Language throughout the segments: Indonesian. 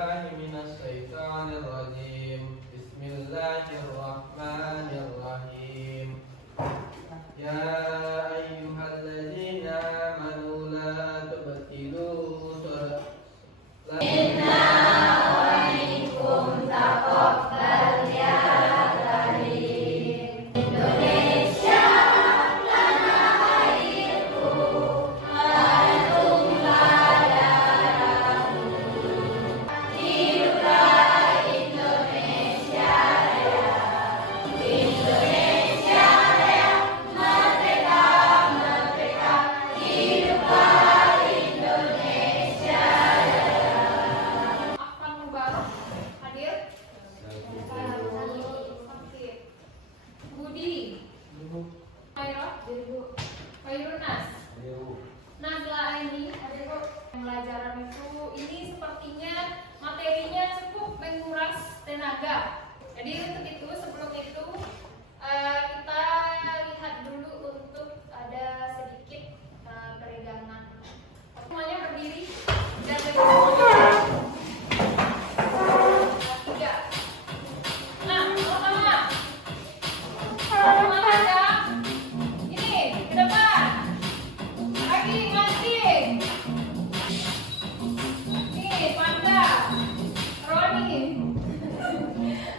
billahi minasyaitonir rajim. Bismillahirrahmanirrahim. Ya ayyuhalladzina amanu la tubtilu pembelajaran itu ini sepertinya materinya cukup menguras tenaga. Jadi untuk itu sebelum itu kita lihat dulu untuk ada sedikit peregangan. Semuanya berdiri dan tiga. Nah, pertama ada ini ke depan. Lagi mancing.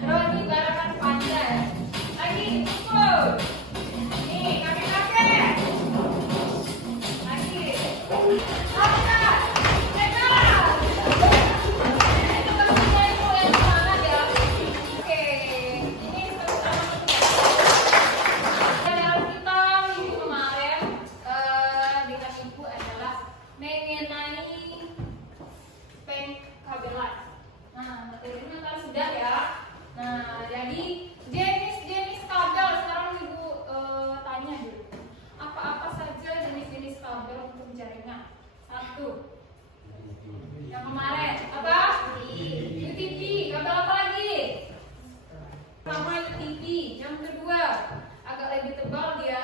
Roni barakan panda. Lagi pukul. Nih kakek-kakek. Lagi. Angkat. Tekan. Itu bentuknya itu yang semangat ya. Oke. Ini sama-sama dalam kita minggu kemarin dengan ibu adalah mengenai pengkabelan. Nah, materinya kan sudah ya. Nah, jadi jenis-jenis kabel sekarang ibu tanya dulu. Apa-apa saja jenis-jenis kabel untuk jaringan? Satu. Yang kemarin apa? UTP. Kabel apa lagi? Pertama UTP. Yang kedua agak lebih tebal dia.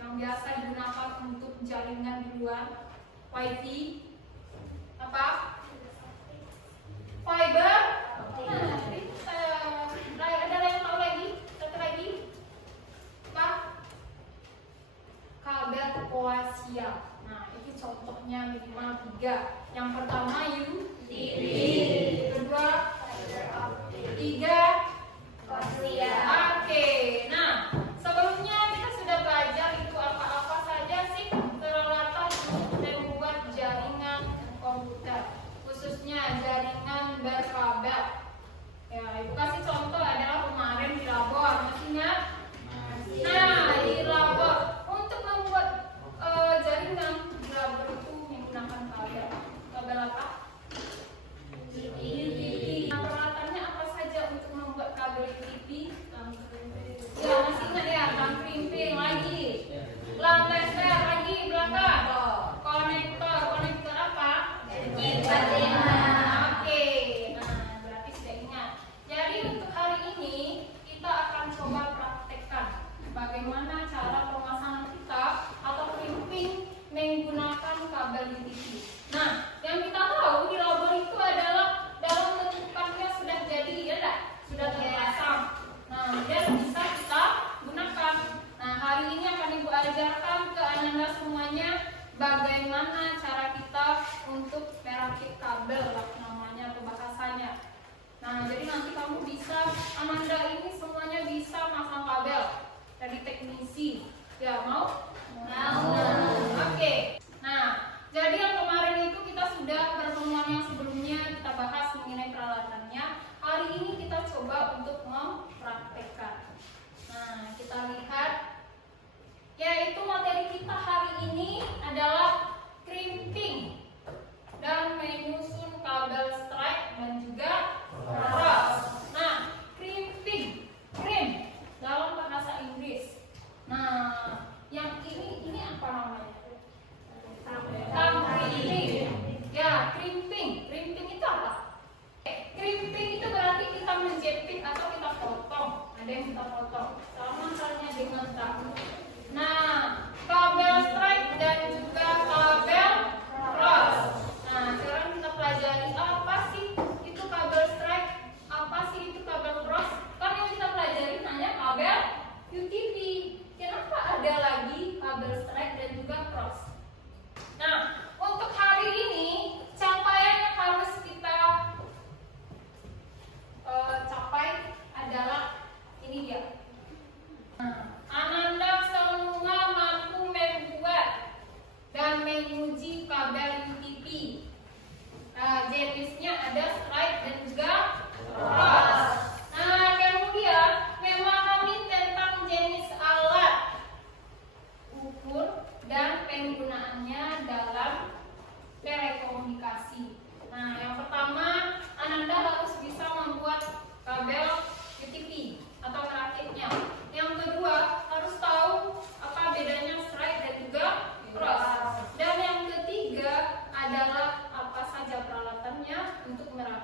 Yang biasa digunakan untuk jaringan di luar. Wi-Fi. Apa? Fiber. Ada yang tahu lagi? Satu lagi. Apa? Kabel koaksial. Nah, itu contohnya minimal 3. Yang pertama UTP. Kedua tiga koaksial. Oke. Nah, sebelumnya kita sudah belajar itu apa-apa saja sih peralatan untuk membuat jaringan komputer, khususnya jaringan berkabel. Ya, ibu kasih contoh adalah kemarin di labor, masih ingat? Nah, di labor untuk membuat jaringan di labor itu menggunakan kabel. Kabel apa? UTP. Nah, peralatannya apa saja untuk membuat kabel UTP? Ya, masih ingat ya? Tang krimping lagi, lampeter lagi belakang, konektor apa? Oke. Nah, berarti sudah ingat. Jadi untuk hari ini kita akan coba praktekkan bagaimana cara pemasangan kita atau crimping menggunakan kabel UTP. Nah, yang kita tahu di labor itu adalah dalam bentukannya sudah jadi ya enggak? Sudah terpasang. Nah, dia bisa kita gunakan. Nah, hari ini akan Ibu ajarkan ke Ananda semuanya bagaimana cara kita untuk merakit kabel namanya atau bahasanya. Nah, jadi nanti kamu bisa, Ananda ini semuanya bisa masang kabel dari teknisi. Ya, mau? Mau. Oke. Nah, jadi yang kemarin itu kita sudah pertemuan yang sebelumnya kita bahas mengenai peralatannya. Hari ini kita coba untuk mempraktekkan. Nah, kita lihat yaitu materi kita hari ini adalah crimping dan menyusun kabel strike dan juga cross. Nah, crimping, crimp dalam bahasa Inggris. Nah, yang ini apa namanya? Crimping. Ya, crimping. Crimping itu apa? Crimping itu berarti kita menjepit atau kita potong. Ada yang kita potong. Sama halnya dengan tahu. Nah, kabel strike dan juga kabel cross. Nah, sekarang kita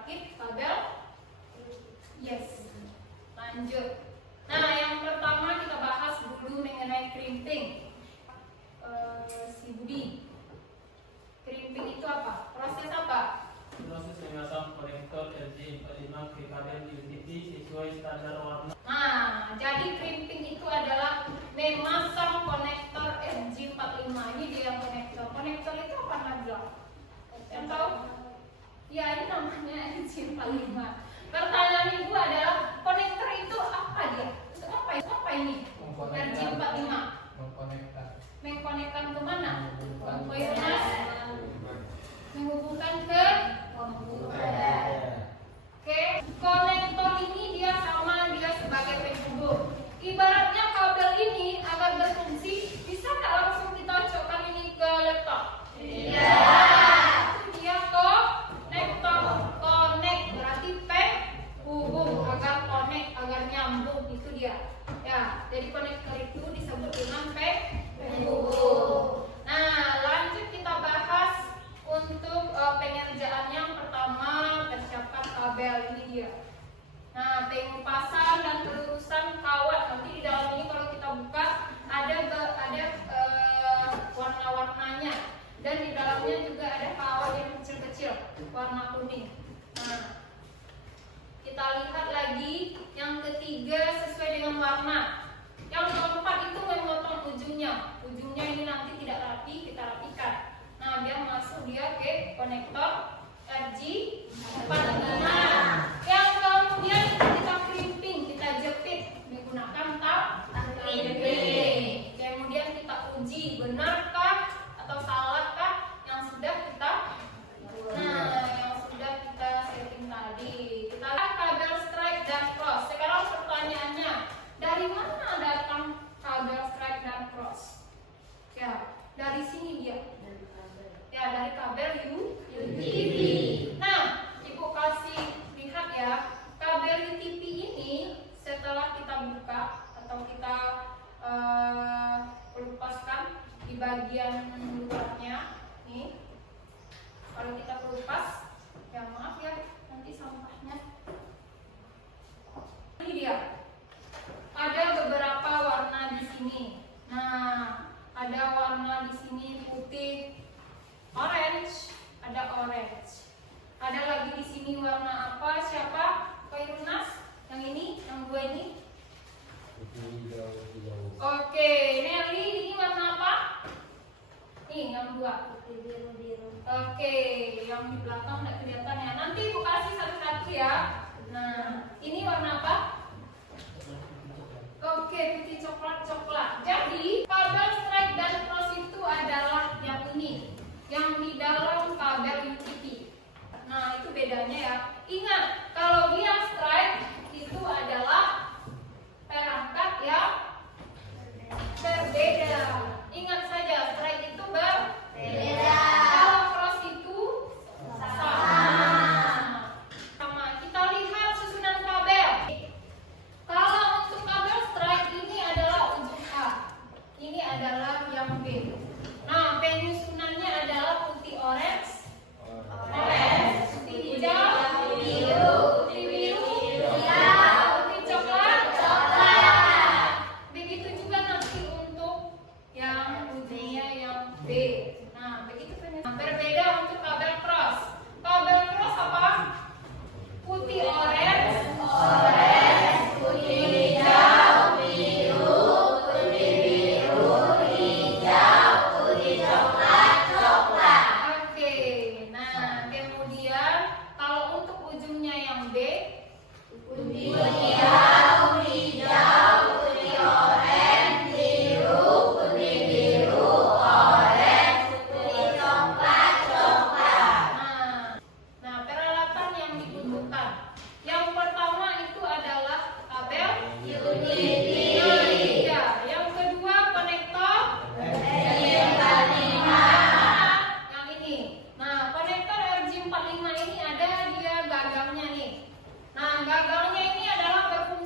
rakit kabel. Yes. Lanjut. Nah, yang pertama kita bahas dulu mengenai crimping. Si Budi, crimping itu apa? Proses apa? Proses memasang konektor RJ45 ke kabel UTP sesuai standar warna. Nah, jadi crimping itu adalah memasang konektor RJ45. Ini dia konektor. Konektor itu apa Najwa? Yang tahu? Ya, ini namanya RJ45. Pertanyaan ibu adalah konektor itu apa dia? Untuk apa? Apa ini? RJ45. Mengkonekkan. Mengkonekkan ke mana? Menghubungkan. Menghubungkan ke komputer. Oke, konektor ini dia sama dia sebagai penghubung. Ibaratnya kabel ini agar berfungsi, bisa nggak langsung kita cocokkan ini ke laptop? Iya. Itu dia konektor. Connect berarti penghubung, agar connect, agar nyambung, itu dia. Ya, jadi konektor itu disebut dengan penghubung. Nah, lanjut kita bahas untuk pengerjaan yang pertama, persiapkan kabel. Ini dia. Nah, pengupasan dan pelurusan kawat. Nanti di dalam ini kalau kita buka ada warna-warnanya, dan di dalamnya juga ada kawat yang kecil-kecil warna kuning. Nah, kita lihat lagi yang ketiga sesuai dengan warna. Yang keempat itu memotong ujungnya. Ujungnya ini nanti tidak rapi, kita rapikan. Nah, biar masuk dia ke konektor RJ45. Yang kemudian kita crimping, kita jepit menggunakan crimping. Kemudian kita uji benarkah atau salahkah yang sudah kita setting tadi. Kita lihat kabel strike dan cross. Sekarang pertanyaannya, dari mana datang kabel strike dan cross? Ya, dari sini dia. Ya, dari kabel UTP. Nah, ibu kasih lihat ya, kabel UTP ini setelah kita buka atau kita lepaskan di bagian luarnya nih. Kalau kita kelupas, ya maaf ya, nanti sampahnya. Ini dia. Ada beberapa warna di sini. Nah, ada warna di sini putih, orange, ada orange. Ada lagi di sini warna apa? Siapa? Koirunas? Yang ini, yang dua ini? Oke, Nelly, ini warna apa? Ini yang dua. Oke, yang di belakang tidak kelihatan ya. Nanti ibu kasih satu-satu ya. Nah, ini warna apa? Oke, putih coklat. Jadi, kabel strike dan cross itu adalah yang ini, yang di dalam kabel UTP. Nah, itu bedanya ya. Ingat, kalau dia strike itu adalah perangkat yang berbeda. Ingat saja, strike itu berbeda. Kalau cross itu sama. Kita lihat susunan kabel. Kalau untuk kabel strike ini adalah ujung A, ini adalah yang B. Nah, penyusunannya adalah putih orange, putih hijau, putih biru, putih coklat. Begitu juga nanti untuk yang ujungnya yang B. Nah, begitu penyusunan. Berbeda untuk kabel cross. Kabel cross apa? Putih orange, putih hijau, biru, putih biru, hijau, putih coklat. Oke, nah kemudian kalau untuk ujungnya yang B, putih hijau, putih orange, biru, putih biru, orange, putih coklat. Nah, peralatan yang dibutuhkan. Yang pertama itu adalah kabel UTP. Ya, yang kedua konektor RJ45. Yang ini. Nah, konektor RJ45 ini ada dia gagangnya nih. Nah, gagangnya ini adalah berfungsi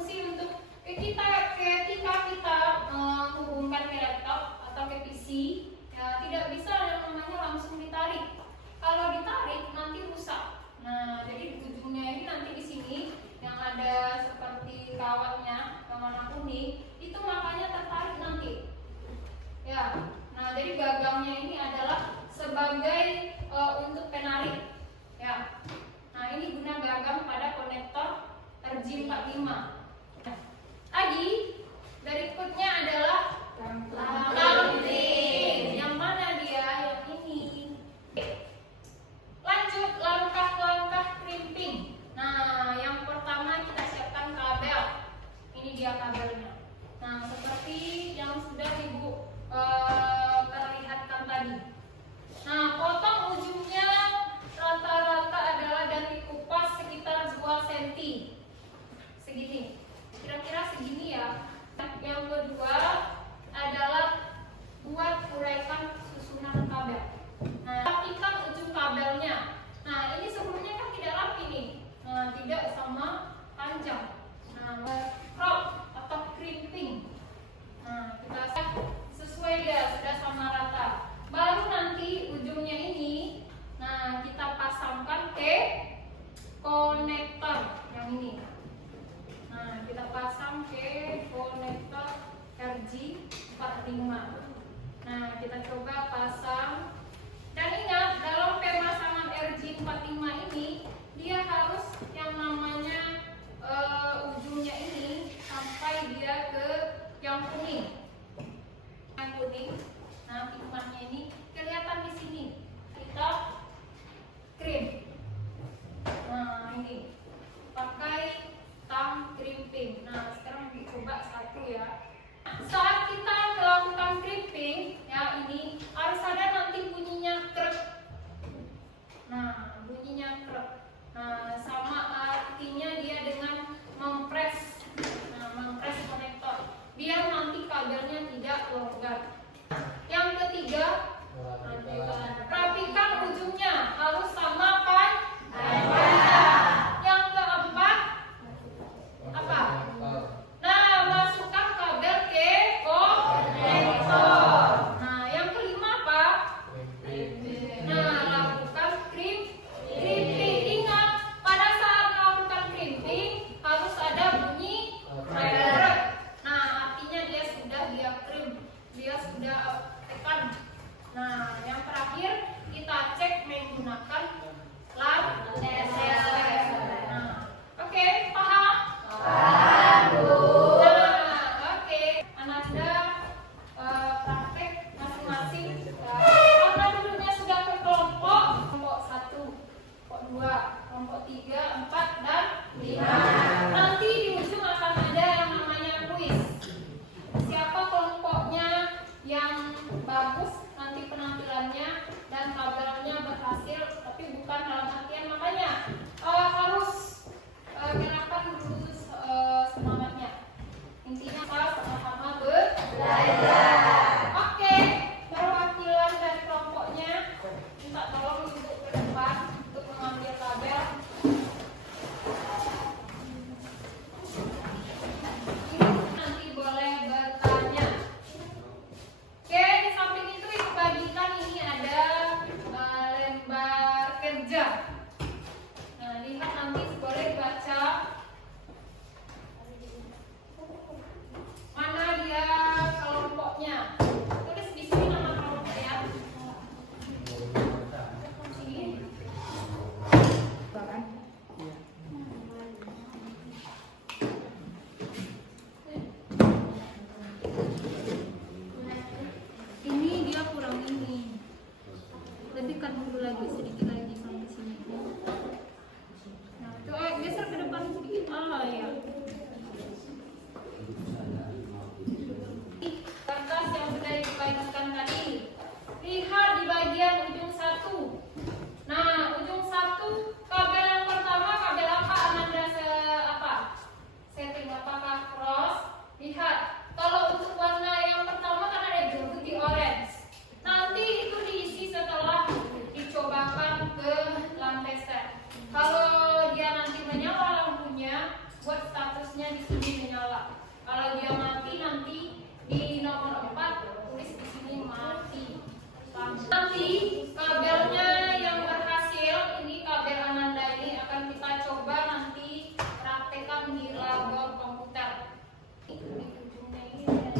jadi gagangnya ini adalah sebagai untuk penarik ya. Nah, ini guna gagang pada konektor RJ45. Lagi berikutnya adalah lamping. Yang mana dia? Yang ini. Lanjut langkah-langkah crimping. Nah, yang pertama kita siapkan kabel. Ini dia kabelnya. Nah, seperti yang sudah Ibu perlihatkan tadi. Nah, potong ujungnya rata-rata adalah dari kupas sekitar 2 cm. Segini. Kira-kira segini ya. Yang kedua adalah buat uraikan susunan kabel. Nah, rapikan ujung kabelnya. Nah, ini sebelumnya kan tidak rapi nih. Nah, tidak sama panjang. Nah, crop atau crimping. Nah, kita sesuai dia, sudah sama rata. Baru nanti ujungnya ini, nah kita pasangkan ke konektor yang ini. Nah, kita pasang ke konektor RJ45. Nah, kita coba pasang. Dan ingat, dalam pemasangan RJ45 ini, dia harus yang namanya ujungnya ini sampai dia ke yang kuning. Yang kuning. Nah, hikmahnya ini kelihatan di sini. Kita krim. Nah, ini pakai tang crimping. Nah, sekarang dicoba satu ya. Saat kita melakukan crimping, ya ini harus ada nanti bunyinya krek. Nah, bunyinya krek. Nah, sama artinya dia dengan mempres. Nah, mempres konektor. Biar nanti kabelnya tidak longgar. Yang ketiga, rapikan ujungnya harus sama panjang. Yang keempat, apa? Nah, masukkan kabel ke konektor. Nah, yang kelima apa? Nah, lakukan crimping. Ingat, pada saat melakukan crimping harus ada bunyi krek. Nah, artinya dia sudah krim, dia sudah tekan. Nah, yang terakhir kita cek menggunakan lamp SLS. Nah, oke, paham? Paham, Bu. Nah, oke, Ananda praktek masing-masing. Karena duduknya sudah ke kelompok 1, kelompok 2, kelompok 3, 4, dan 5. Nanti di ujung akan ada yang namanya kuis. Siapa kelompoknya yang bagus nanti penampilannya dan kabelnya berhasil, tapi bukan dalam artian makanya harus gerakan dulu semangatnya. Intinya kita sama-sama belajar. Oke, perwakilan dari kelompoknya minta tolong duduk ke depan untuk mengambil kabel. Ini nanti boleh bertanya. Oke, di samping itu Ibu bagikan ini ada lembar kerja. Nah, lihat nanti boleh baca mana dia kelompoknya. Tulis di sini nama kelompok ya. Sini. Ini dia kurang ini. Lebihkan dulu lagi sedikit lagi sampai sini. Nah, itu geser ke depan sedikit. Ya. Kertas yang sudah dibagikan tadi. Lihat di bagian ujung 1. Nah, ujung 1 kabel yang pertama kabel apa Ananda setting apakah cross? Lihat, kalau untuk warna yang pertama kan ada biru putih orange. Nanti itu diisi setelah dicobakan ke lantai set. Kalau dia nanti menyala lampunya, buat statusnya di sini menyala. Kalau dia mati nanti di nomor 4 tulis di sini mati. Nanti kabelnya yang berhasil, ini kabel Ananda ini akan kita coba nanti praktekkan di labor komputer. Di ujungnya ini ada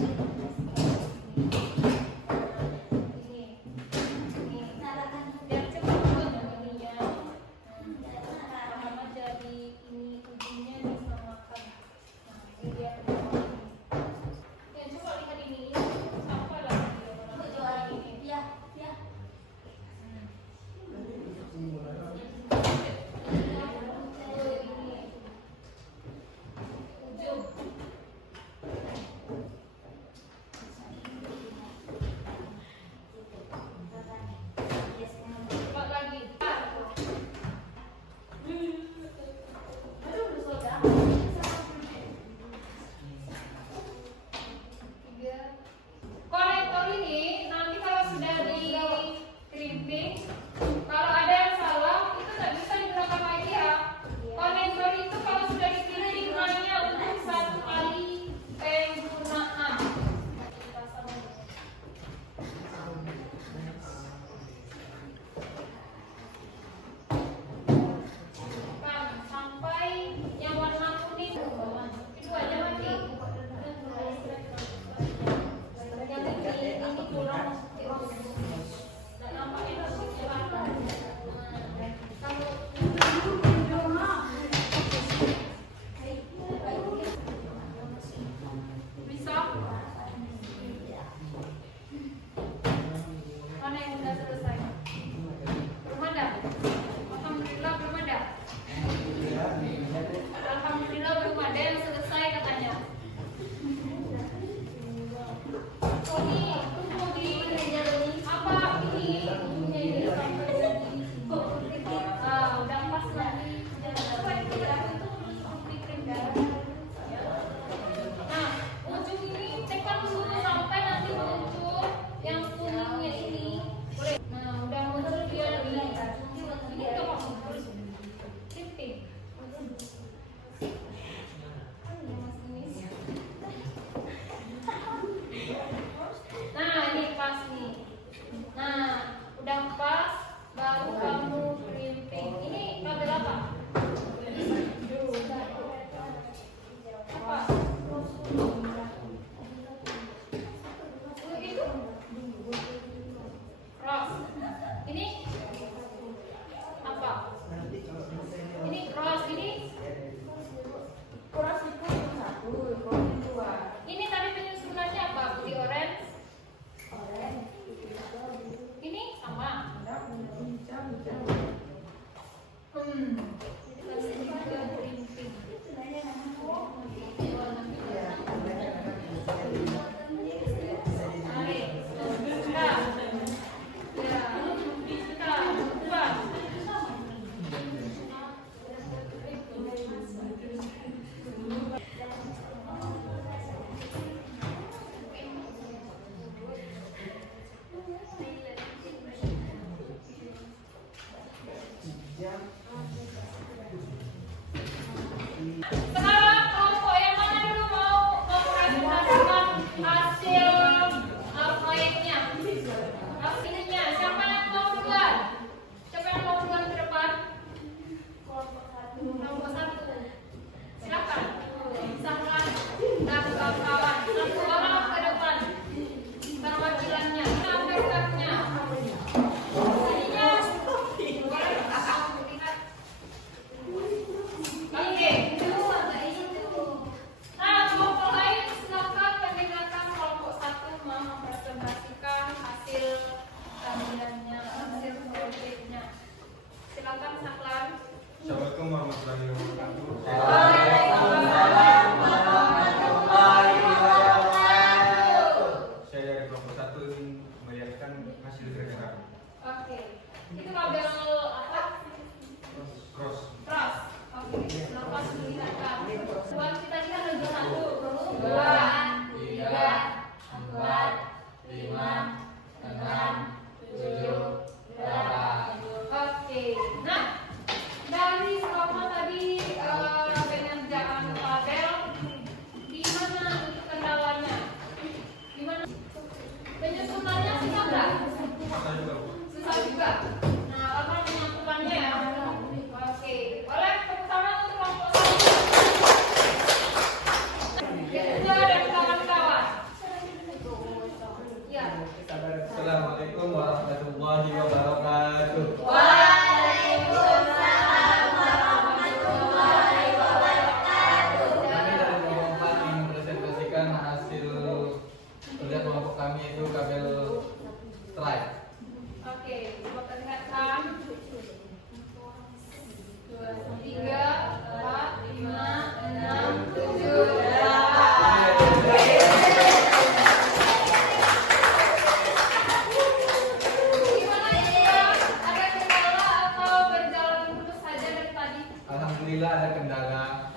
alhamdulillah ada kendala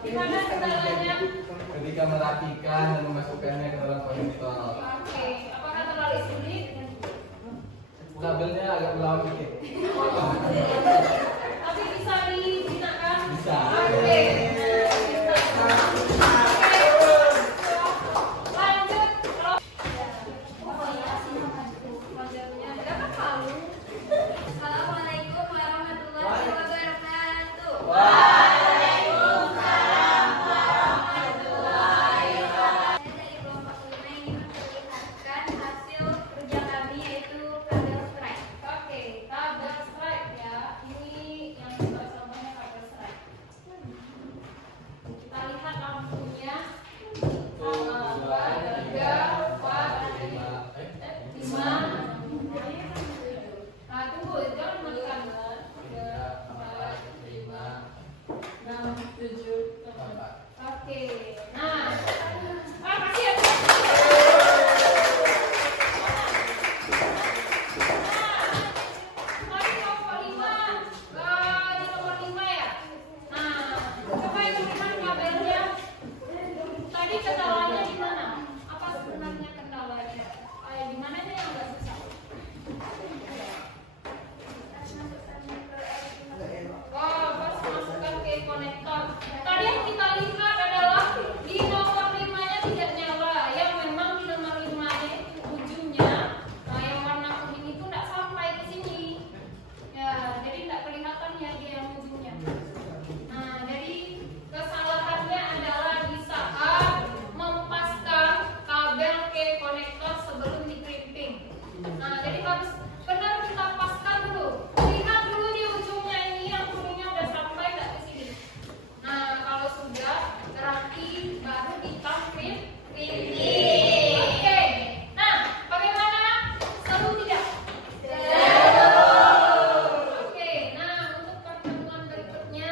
Gimana kendalanya? ketika merapikan dan memasukkannya ke dalam konektor. Oke, apakah terlalu sulit? Kabelnya agak melawan dikit. Tapi bisa digunakan? Bisa. Oke. Lanjut. Lanjutnya, ada kan malu? Assalamualaikum warahmatullahi wabarakatuh. Saya dari kelompok 5 ini memperlihatkan hasil kerja kami yaitu kabel strike. Oke, kabel strike ya. Ini yang kita contohnya kabel strike. Kita lihat lampunya. 1, 2, 3, 4, 5. Nah, tunggu, jangan matikan. 3, 4, 5, 6, 7. Oke. Nah, kasih ya. Tadi nomor 5. Di nomor 5 ya. Nah, coba yang berikan kabelnya. Tadi kendalanya di mana? Apa sebenarnya kendalanya? Di mana ini yang nggak susah? Wah, pas masukkan ke konektor. Tadi yang kita lihat adalah di nomor 5-nya tidak nyala. Yang memang di nomor 5-nya itu ujungnya, nah yang warna kuning itu tidak sampai ke sini. Ya, jadi tidak kelihatan ya dia yang ujungnya. Nah, jadi kesalahannya adalah di saat mempaskan kabel ke konektor sebelum diklipping. Nah, jadi harus benar kita paskan dulu. Lihat dulu di ujungnya ini yang kuningnya udah sampai nggak ke sini. Nah, kalau sudah berarti baru kita clipping. Oke. Nah, bagaimana? Seru tidak? Oke. Nah, untuk pertemuan berikutnya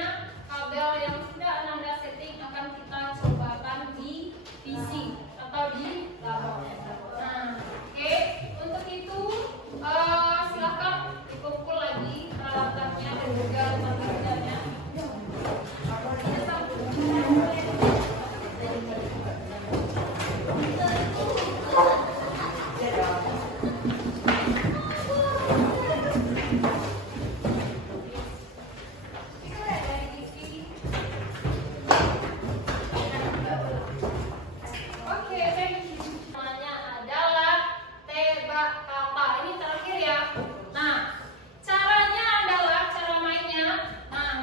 kabel yang sudah Ananda setting akan kita cobakan di PC atau di laptop. Nah, oke. Untuk itu silakan dikumpul lagi peralatannya dan juga rumah kerjanya. Oke, namanya adalah tebak kata. Ini terakhir ya. Nah, caranya adalah cara mainnya. Nah,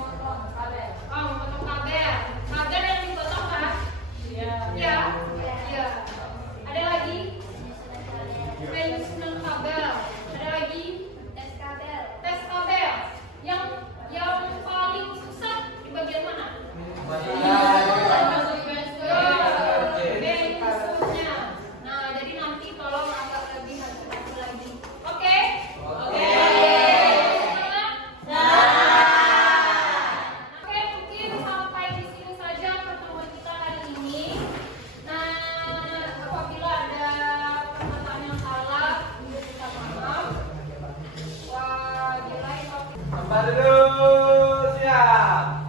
Oh, memotong kabel. Kabel yang dipotong kan? Iya. Iya. Iya. Ada lagi? Menyusun kabel. Ada lagi? tes kabel, Tes kabel. Yang paling susah di bagian mana? Bensusnya. Nah, jadi nanti tolong agak lebih hati-hati lagi. Oke? Oke. Oke, mungkin sampai di sini saja pertemuan kita hari ini. Nah, apabila ada perkataan yang salah, minta maaf. Wah, gila itu. Tempat duduk, siap.